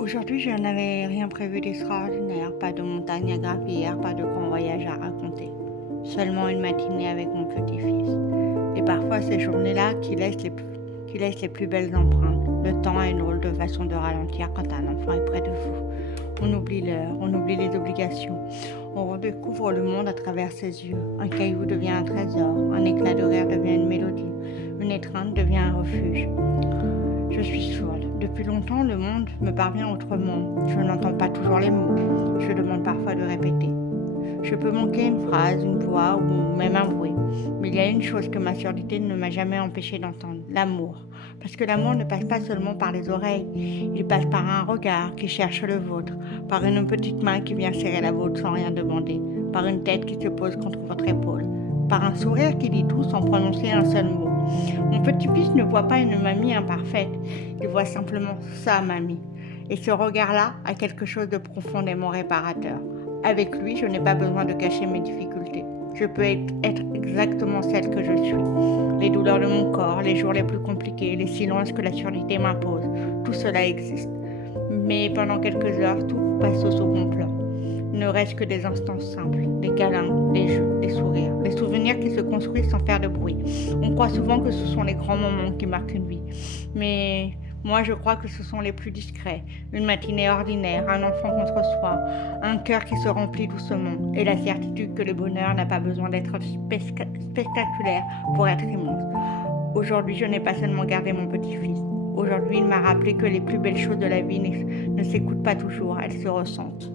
Aujourd'hui, je n'avais rien prévu d'extraordinaire, pas de montagne à gravir, pas de grand voyage à raconter. Seulement une matinée avec mon petit-fils. Et parfois ces journées-là qui laissent les plus belles empreintes. Le temps a une drôle de façon de ralentir quand un enfant est près de vous. On oublie l'heure, on oublie les obligations. On redécouvre le monde à travers ses yeux. Un caillou devient un trésor, un éclat de rire devient une mélodie, une étreinte devient un refuge. Je suis sourde. Depuis longtemps, le monde me parvient autrement. Je n'entends pas toujours les mots. Je demande parfois de répéter. Je peux manquer une phrase, une voix ou même un bruit. Mais il y a une chose que ma surdité ne m'a jamais empêché d'entendre, l'amour. Parce que l'amour ne passe pas seulement par les oreilles, il passe par un regard qui cherche le vôtre, par une petite main qui vient serrer la vôtre sans rien demander, par une tête qui se pose contre votre épaule, par un sourire qui dit tout sans prononcer un seul mot. Mon petit-fils ne voit pas une mamie imparfaite, il voit simplement sa mamie. Et ce regard-là a quelque chose de profondément réparateur. Avec lui, je n'ai pas besoin de cacher mes difficultés. Je peux être exactement celle que je suis. Les douleurs de mon corps, les jours les plus compliqués, les silences que la surdité m'impose, tout cela existe. Mais pendant quelques heures, tout passe au second plan. Il ne reste que des instants simples, des câlins, des jeux, des sourires, des souvenirs qui se construisent sans faire de bruit. On croit souvent que ce sont les grands moments qui marquent une vie. Mais moi, je crois que ce sont les plus discrets. Une matinée ordinaire, un enfant contre soi, un cœur qui se remplit doucement et la certitude que le bonheur n'a pas besoin d'être spectaculaire pour être immense. Aujourd'hui, je n'ai pas seulement gardé mon petit-fils. Aujourd'hui, il m'a rappelé que les plus belles choses de la vie ne s'écoutent pas toujours, elles se ressentent.